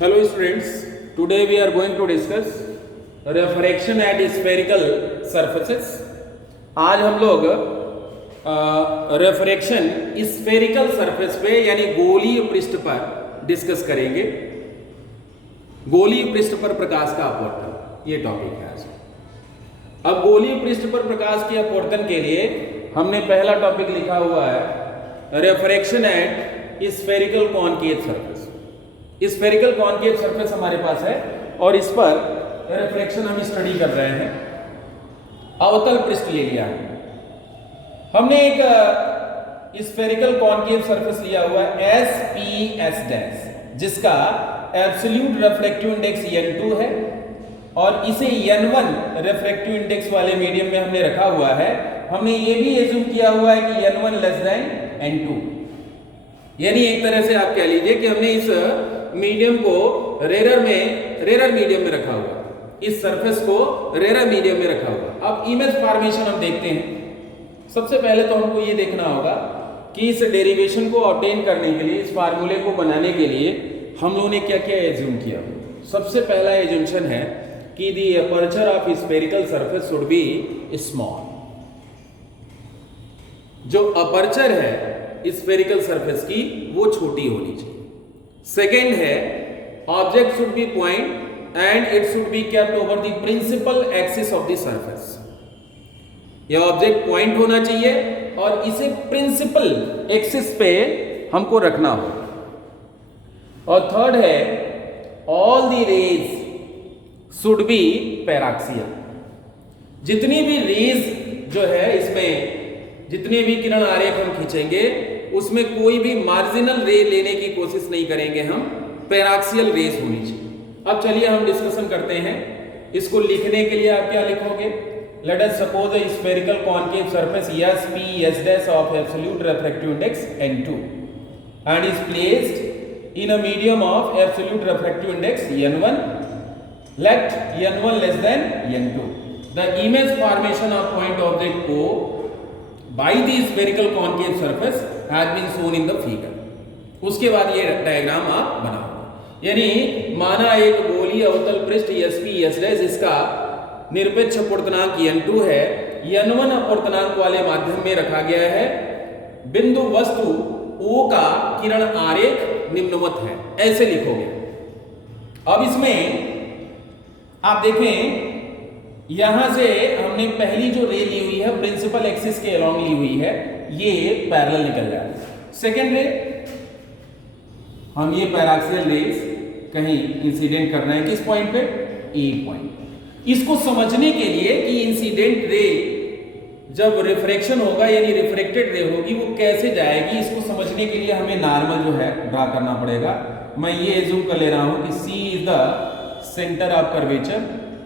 Hello students, today we are going to discuss refraction at spherical surfaces. आज हम लोग refraction spherical surface पे यानी गोलीय पृष्ठ पर डिस्कस करेंगे। गोलीय पृष्ठ पर प्रकाश का अपवर्तन, ये टॉपिक है आज। अब गोलीय पृष्ठ पर प्रकाश के अपवर्तन के लिए हमने पहला टॉपिक लिखा हुआ है refraction at spherical concave surface। Spherical concave surface हमारे पास है और इस पर रिफ्लेक्शन हम स्टडी कर रहे हैं। अवतल पृष्ठ ले लिया है हमने, एक स्फेरिकल कॉनकेव सरफेस लिया हुआ है SPS डैश, जिसका एब्सोल्यूट रिफ्रैक्टिव इंडेक्स N2 है और इसे N1 रिफ्रैक्टिव इंडेक्स वाले मीडियम में हमने रखा हुआ है। हमने ये भी एज्यूम किया हुआ है कि N1 लेस देन N2, यानी एक तरह से आप कह लीजिए कि हमने इस मीडियम को रेरर मीडियम में रखा हुआ, इस सरफेस को रेरर मीडियम में रखा हुआ। अब इमेज फॉर्मेशन हम देखते हैं। सबसे पहले तो हमको ये देखना होगा कि इस डेरिवेशन को ऑब्टेन करने के लिए, इस फार्मूले को बनाने के लिए हम लोगों ने क्या क्या एज्यूम किया। सबसे पहला एज्यूमशन है कि the aperture of spherical surface should be small. जो अपर्चर है स्फेरिकल सरफेस की वो छोटी होनी चाहिए। सेकेंड है object should be point and it should be kept over the principal axis of the surface. यह ऑब्जेक्ट पॉइंट होना चाहिए और इसे प्रिंसिपल एक्सिस पे हमको रखना होगा। और थर्ड है all the rays should be paraxial. जितनी भी रेज जो है, इसमें जितने भी किरण आरेख हम खींचेंगे उसमें कोई भी मार्जिनल रे लेने की कोशिश नहीं करेंगे हम, पैराक्सियल रेस होनी चाहिए। अब चलिए हम डिस्कशन करते हैं। इसको लिखने के लिए आप क्या लिखोगे? Let us suppose a spherical concave surface SPS dash of absolute refractive index N2 and is placed in a medium of absolute refractive index N1, let N1 less than N2। The image formation of point object को by the spherical concave surface has been shown in the figure। उसके बाद ये diagram आप बनाओ। यानी माना एक गोलीय अवतल पृष्ठ SPS डैश, इसका निरपेक्ष अपवर्तनांक N2 है, N1 अपवर्तनांक वाले माध्यम में रखा गया है। बिंदु वस्तु O का किरण आरेख निम्नवत है, ऐसे लिखोगे। अब इसमें आप देखें, यहां से हमने पहली जो रे ली हुई है प्रिंसिपल एक्सिस के अलोंग ली हुई है, ये पैरेलल निकल जाए। सेकेंड रे हम ये पैराक्सियल रेज कहीं इंसिडेंट कर रहे हैं, किस पॉइंट पे? ए पॉइंट। इसको समझने के लिए कि इंसिडेंट रे जब रिफ्रैक्शन होगा यानी रिफ्रेक्टेड रे होगी वो कैसे जाएगी, इसको समझने के लिए हमें नॉर्मल जो है ड्रा करना पड़ेगा। मैं ये एज्यूम कर ले रहा हूं कि C is the centre of curvature,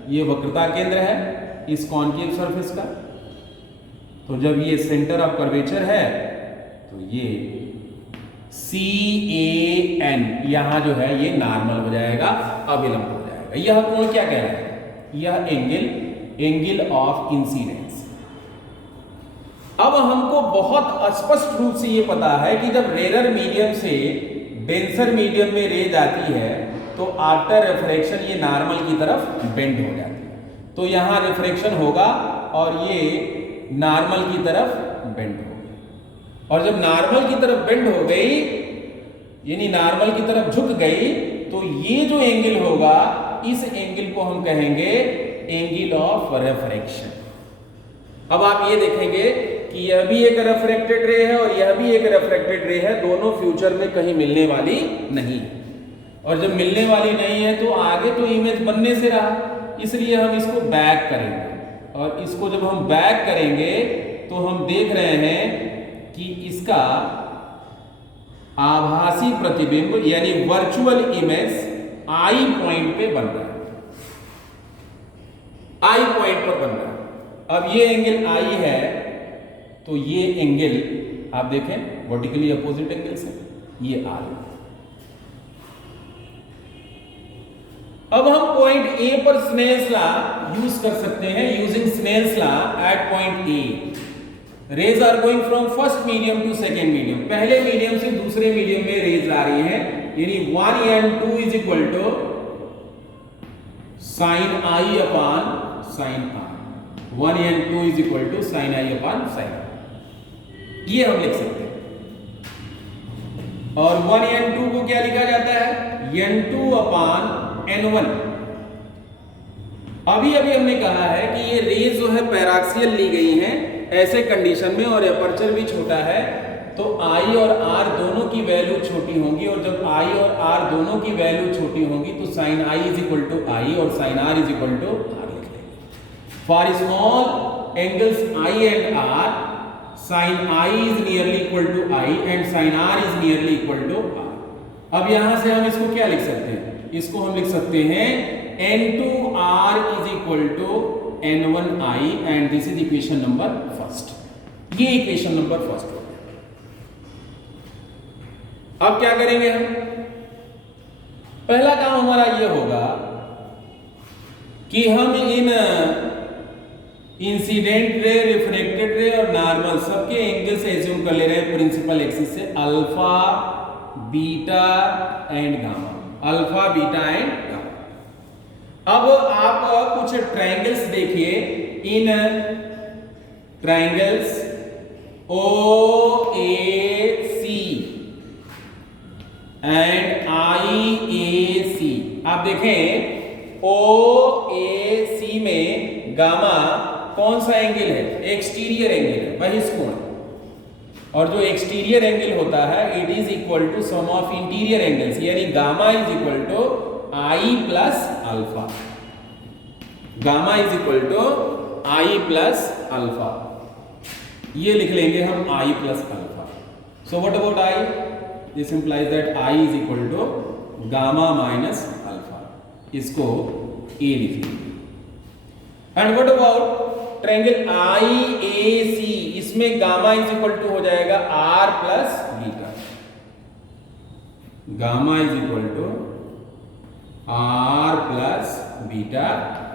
ये वक्रता केंद्र है इस कॉनकेव सरफेस का। तो जब ये सेंटर ऑफ कर्वेचर है तो ये CAN यहां जो है ये नॉर्मल हो जाएगा, अभिलंब हो जाएगा। यह कोण क्या कह रहा है? यह एंगल ऑफ इंसिडेंस। अब हमको बहुत स्पष्ट रूप से ये पता है कि जब रेरर मीडियम से डेंसर मीडियम में रे जाती है तो आफ्टर रिफ्रैक्शन ये नॉर्मल की तरफ बेंड हो जाती है। तो यहां रिफ्रैक्शन होगा और ये नॉर्मल की तरफ बेंड होगी। और जब नॉर्मल की तरफ बेंड हो गई यानी नॉर्मल की तरफ झुक गई तो ये जो एंगल होगा, इस एंगल को हम कहेंगे एंगल ऑफ रिफ्रैक्शन। अब आप ये देखेंगे कि यह भी एक रिफ्रैक्टेड रे है और यह भी एक रिफ्रैक्टेड रे है, दोनों फ्यूचर में कहीं मिलने वाली नहीं है। और जब मिलने वाली नहीं है तो आगे तो इमेज बनने से रहा, इसलिए हम इसको बैक करेंगे। और इसको जब हम बैक करेंगे तो हम देख रहे हैं कि इसका आभासी प्रतिबिंब यानी वर्चुअल इमेज आई पॉइंट पे बन रहा है, आई पॉइंट पर बन रहा है। अब ये एंगल आई है तो ये एंगल आप देखें वर्टिकली अपोजिट एंगल से ये आर। अब हम पॉइंट ए पर स्नेल्स लॉ यूज कर सकते हैं। Using Snell's law at point A, rays are going from first medium to second medium. पहले मीडियम से दूसरे मीडियम में रेज आ रही है यानी 1n2 is equal to sine I upon sine R. 1n2 is equal to sine I upon sine R, ये हम लिख सकते हैं। और 1n2 को क्या लिखा जाता है? n2 upon n1। अभी अभी हमने कहा है कि ये रेज जो है पैराक्सियल ली गई हैं ऐसे कंडीशन में, और एपर्चर भी छोटा है, तो I और R दोनों की वैल्यू छोटी होंगी, और जब I और R दोनों की वैल्यू छोटी होंगी तो sine I is equal to I और sine R is equal to R लिख लेंगे। For small angles I and R, sine I is nearly equal to I and sine R is nearly equal to R। अब यहां से हम इसको क्या लिख सकते हैं? इसको हम लिख सकते हैं n2R is equal to n1I, and this is equation number first. ये इक्वेशन नंबर फर्स्ट हो। अब क्या करेंगे हम? पहला काम हमारा ये होगा कि हम इन इंसिडेंट रे, रिफ्लेक्टेड रे और नॉर्मल सबके एंगल से एज्यूम कर ले रहे हैं प्रिंसिपल एक्सिस से, alpha, beta and gamma. Alpha, beta and gamma. अब आप कुछ ट्रायंगल्स देखिए, इन ट्रायंगल्स OAC एंड IAC, आप देखें OAC में गामा कौन सा एंगल है? एक्सटीरियर एंगल है, बहिष्कोण। और जो एक्सटीरियर एंगल होता है it is equal to sum of interior angles, यानी gamma is equal to I plus alpha. Gamma is equal to I plus alpha, ये लिख लेंगे हम I plus alpha. So what about I? This implies that I is equal to gamma minus alpha, इसको A लिख लेंगे। And what about triangle IAC? इसमें gamma is equal to हो जाएगा R plus beta. Gamma is equal to R plus beta,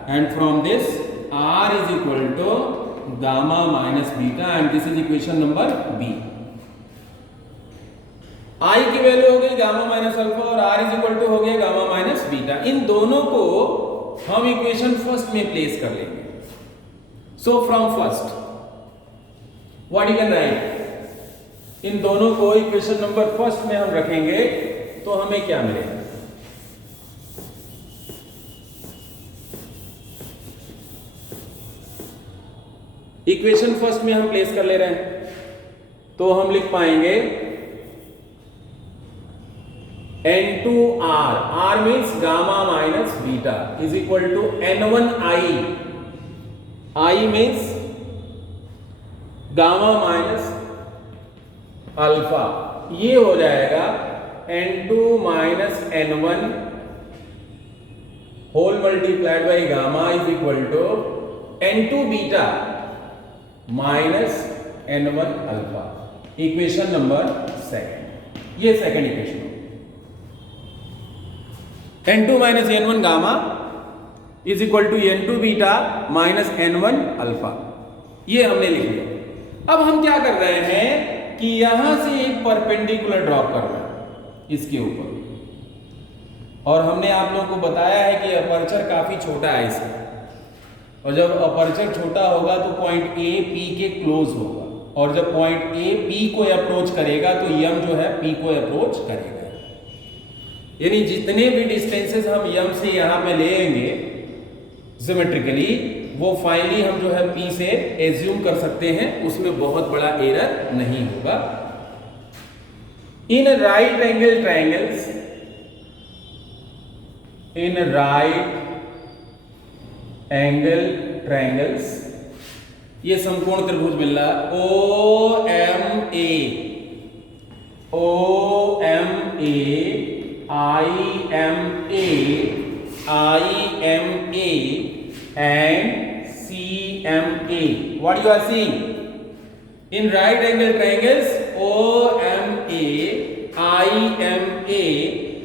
and from this R is equal to gamma minus beta, and this is equation number B। I की value हो गई gamma minus alpha और R is equal to हो गया gamma minus beta. इन दोनों को हम equation first में प्लेस कर लेंगे। So from first what you can write? इन दोनों को इक्वेशन नंबर फर्स्ट में हम रखेंगे तो हमें क्या मिलेगा? इक्वेशन फर्स्ट में हम प्लेस कर ले रहे हैं तो हम लिख पाएंगे n2R, R means gamma minus beta is equal to n1I, I means gamma minus alpha, ये हो जाएगा n2 minus n1 whole multiplied by gamma is equal to n2 beta minus n1 alpha। Equation number second, ये second equation. n2 minus n1 gamma is equal to n2 beta minus n1 alpha, ये हमने लिख लिया। अब हम क्या कर रहे हैं कि यहां से एक परपेंडिकुलर ड्रॉ कर रहे हैं इसके ऊपर, और हमने आप लोगों को बताया है कि अपर्चर काफी छोटा है इसका, और जब अपर्चर छोटा होगा तो पॉइंट A P के क्लोज होगा, और जब पॉइंट A P को अप्रोच करेगा तो यम जो है P को अप्रोच करेगा। यानी जितने भी डिस्टेंसेस हम यम से यहां पे लेंगे ज्योमेट्रिकली, वो फाइनली हम जो है P से एज्यूम कर सकते हैं, उसमें बहुत बड़ा एरर नहीं होगा। In right angle triangles, in right angle triangles, ये समकोण त्रिभुज मिल रहा OMA, IMA, IMA and CMA. What you are seeing? In right angle triangles OMA, IMA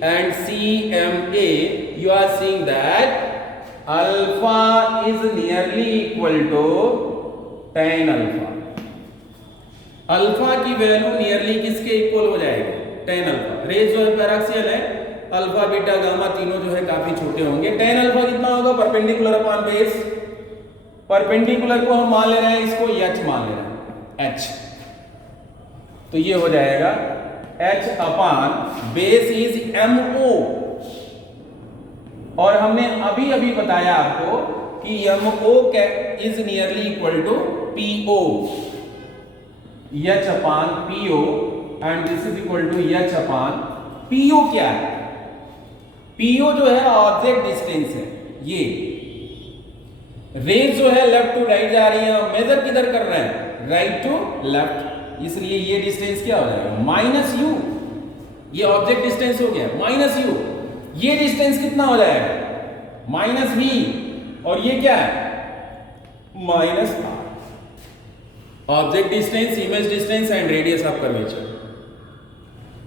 and CMA, you are seeing that alpha is nearly equal to tan alpha। Alpha की value nearly किसके equal हो जाएगी? tan alpha. Raise जो है paraxial है alpha beta gamma तीनों जो है काफी छोटे होंगे। tan अल्फा कितना होगा, परपेंडिकुलर अपॉन बेस, परपेंडिकुलर को हम मान ले रहे हैं, इसको h मान ले रहे हैं, h, तो ये हो जाएगा h upon base is MO, और हमने अभी अभी बताया आपको कि MO is nearly equal to PO, h upon PO, and this is equal to h upon PO। क्या है PO? जो है ऑब्जेक्ट डिस्टेंस है, ये रेज जो है लेफ्ट टू राइट जा रही है, मेजर किधर कर रहे हैं, राइट टू लेफ्ट, इसलिए ये डिस्टेंस क्या हो जाएगा, माइनस u, ये ऑब्जेक्ट डिस्टेंस हो गया माइनस u, ये डिस्टेंस कितना हो जाएगा, माइनस v, और ये क्या है, minus r। Object distance, image distance and radius of curvature.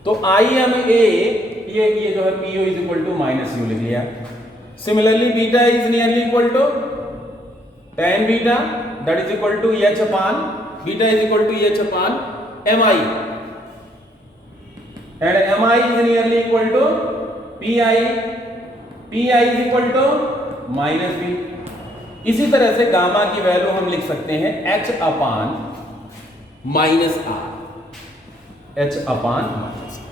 तो IMA ये जो है PO is equal to minus u लिख लिया। Similarly beta is nearly equal to tan beta that is equal to h upon beta is equal to h upon mi, and mi is nearly equal to pi is equal to minus b। इसी तरह से gamma की value हम लिख सकते हैं h upon minus r, h upon minus r।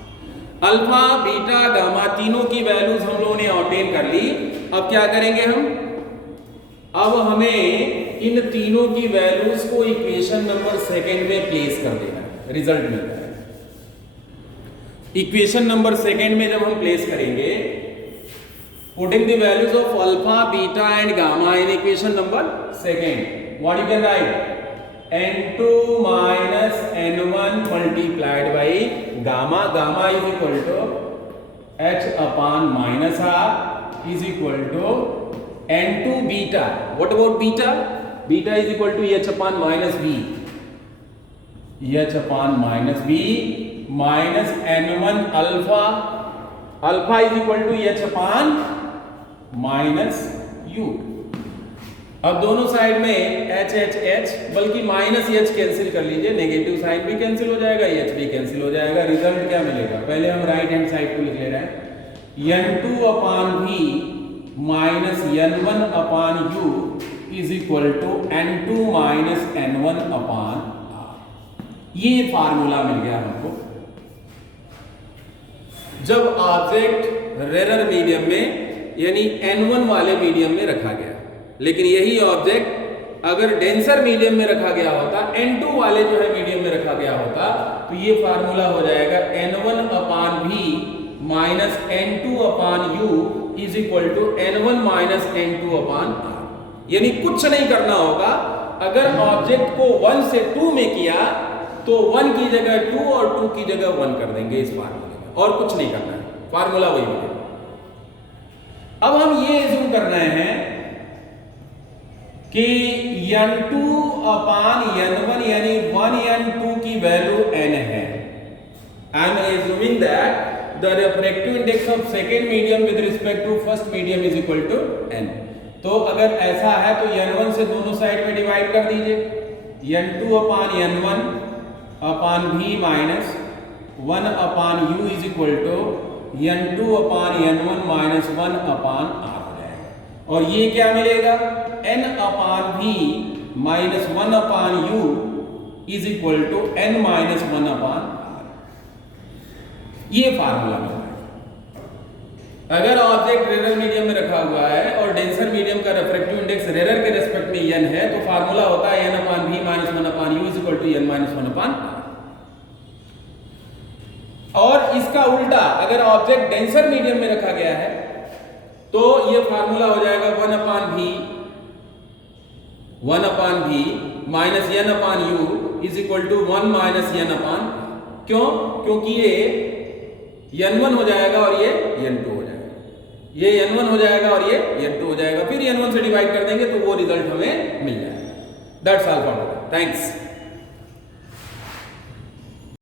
Alpha beta gamma तीनों की वैल्यूज हम लोगों ने ऑब्टेन कर ली। अब क्या करेंगे हम, अब हमें इन तीनों की वैल्यूज को इक्वेशन नंबर सेकंड में प्लेस कर देना है, रिजल्ट मिलता है। इक्वेशन नंबर सेकंड में जब हम प्लेस करेंगे, putting the values of alpha beta and gamma in equation number second, what you can right, n2 minus n1 multiplied by gamma, gamma is equal to h upon minus r is equal to n2 beta. What about beta? Beta is equal to h upon minus b, h upon minus b minus n1 alpha, alpha is equal to h upon minus u। अब दोनों side में h h h, बल्कि minus h cancel कर लीजिए, negative sign भी cancel हो जाएगा, h भी कैंसिल हो जाएगा। रिजल्ट क्या मिलेगा, पहले हम राइट हैंड साइड को लिख ले रहे हैं, n2 upon v minus n1 upon u is equal to n2 minus n1 upon r। ये फार्मूला मिल गया हमको। जब ऑब्जेक्ट रेरर मीडियम में यानी n1 वाले मीडियम में रखा गया, लेकिन यही ऑब्जेक्ट अगर डेंसर मीडियम में रखा गया होता, n2 वाले जो है मीडियम में रखा गया होता, तो ये फार्मूला हो जाएगा n1 upon v minus n2 upon u is equal to n1 minus n2 upon r। यानी कुछ नहीं करना होगा, अगर ऑब्जेक्ट को 1 से 2 में किया तो 1 की जगह 2 और 2 की जगह 1 कर देंगे इस फार्मूले में, और कुछ नहीं करना है, फार्मूला वही मिलेगा। अब हम ये एज्यूम कर रहे हैं कि n2 अपान n1 यानी 1 n2 की वैल्यू n है। I am assuming that the refractive index of second medium with respect to first medium is equal to n। तो अगर ऐसा है तो n1 से दोनों साइड में डिवाइड कर दीजिए, n2 upon n1 upon v minus 1 upon u is equal to n2 upon n1 minus 1 upon r हो जाएगा। और ये क्या मिलेगा, n upon v minus 1 upon u is equal to n minus 1 upon r। ये formula मिल रहा है। अगर ऑब्जेक्ट रेरर मीडियम में रखा हुआ है और डेंसर मीडियम का रिफ्रैक्टिव इंडेक्स रेरर के रेस्पेक्ट में n है, तो फार्मूला होता है n upon v minus 1 upon u is equal to n minus 1 upon r। और इसका उल्टा अगर ऑब्जेक्ट डेंसर मीडियम में रखा गया है तो ये फार्मूला हो जाएगा 1 upon v minus n upon u is equal to 1 minus n upon. क्यों? क्योंकि ये n1 हो जाएगा और ये n2 हो जाएगा, ये n1 हो जाएगा और ये n2 हो जाएगा, फिर n1 से डिवाइड कर देंगे तो वो रिजल्ट हमें मिल जाएगा। That's all for today, thanks.